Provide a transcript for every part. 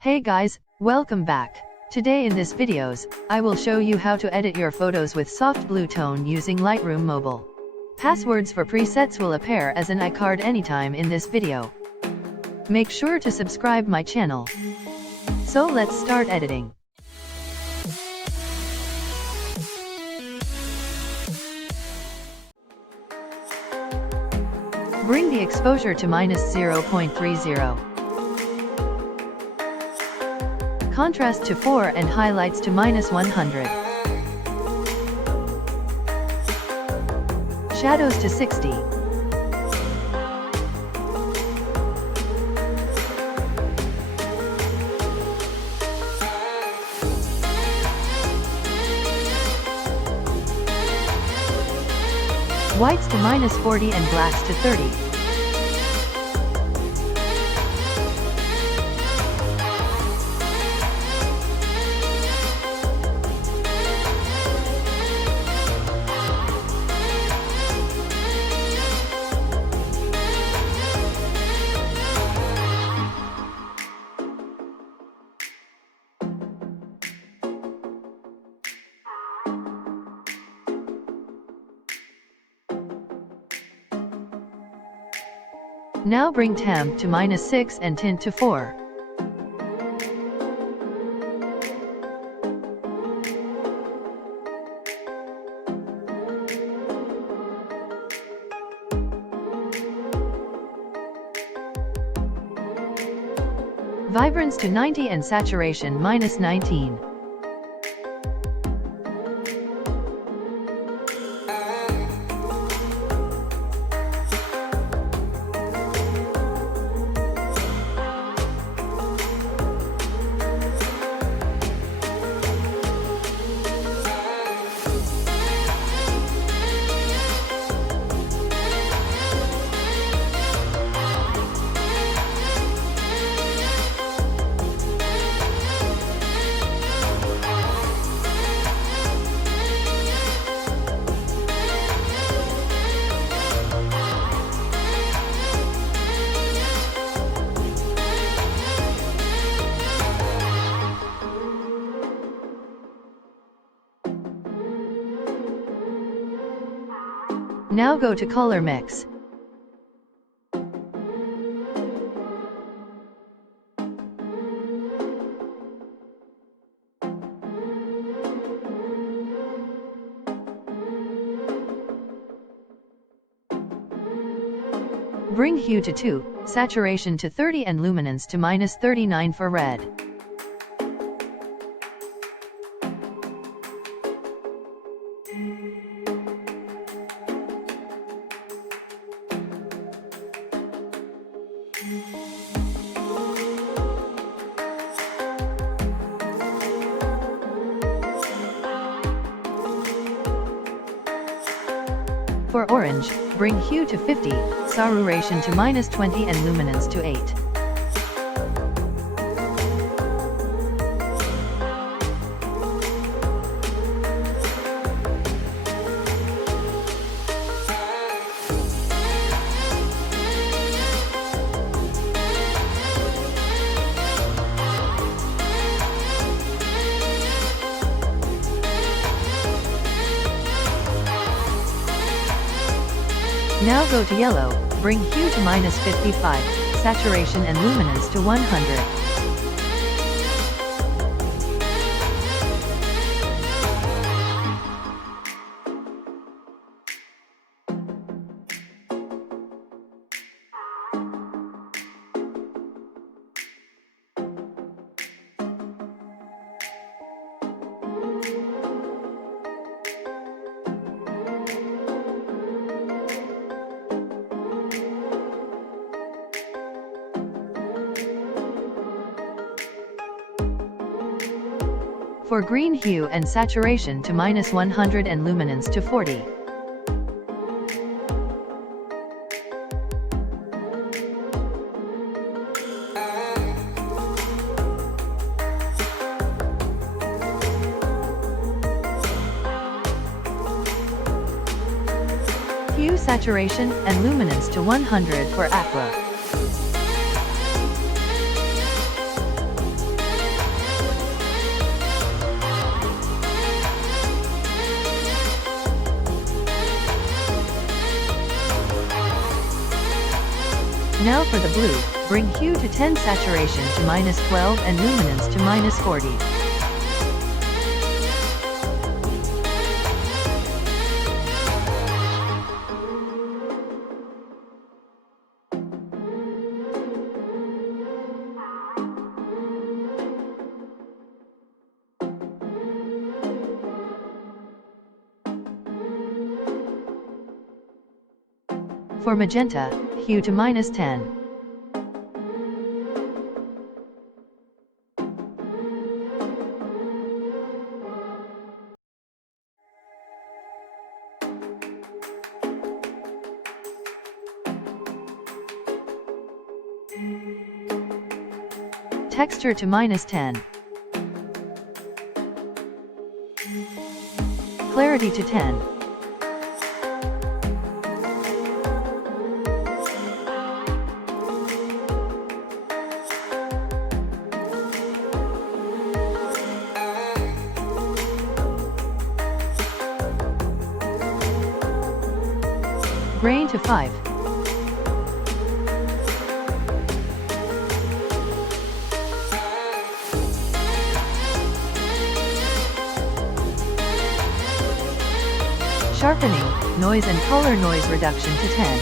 Hey guys, welcome back. Today in this videos, I will show you how to edit your photos with soft blue tone using Lightroom Mobile. Passwords for presets will appear as an iCard anytime in this video. Make sure to subscribe my channel. So let's start editing. Bring the exposure to -0.30. Contrast to 4 and highlights to -100. Shadows to 60. Whites to -40 and blacks to 30. Now bring temp to -6 and tint to 4. Vibrance to 90 and saturation -19. Now go to color mix. Bring hue to 2, saturation to 30 and luminance to -39 for red. For orange, bring hue to 50, saturation to -20 and luminance to 8. Now go to yellow, bring hue to -55, saturation and luminance to 100. For green, hue and saturation to -100 and luminance to 40. Hue, saturation, and luminance to 100 for aqua. Now for the blue, bring hue to 10, saturation to -12 and luminance to -40. For magenta, hue to -10. Texture to -10. Clarity to 10. Grain to 5. Sharpening, noise and color noise reduction to 10.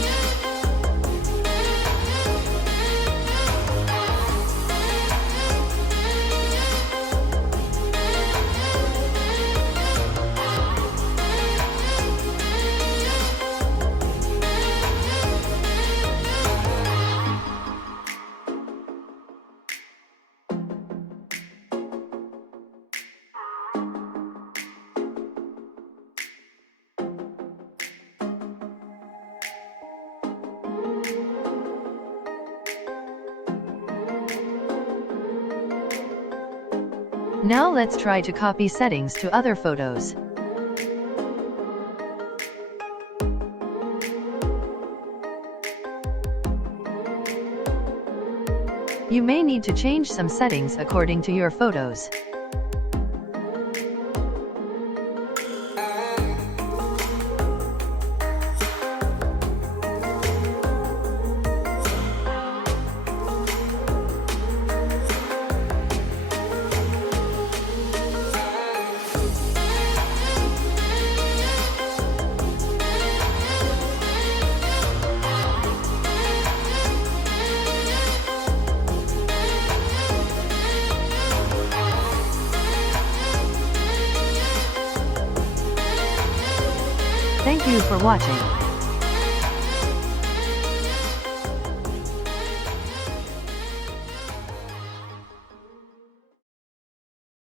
Now let's try to copy settings to other photos. You may need to change some settings according to your photos. Thank you for watching.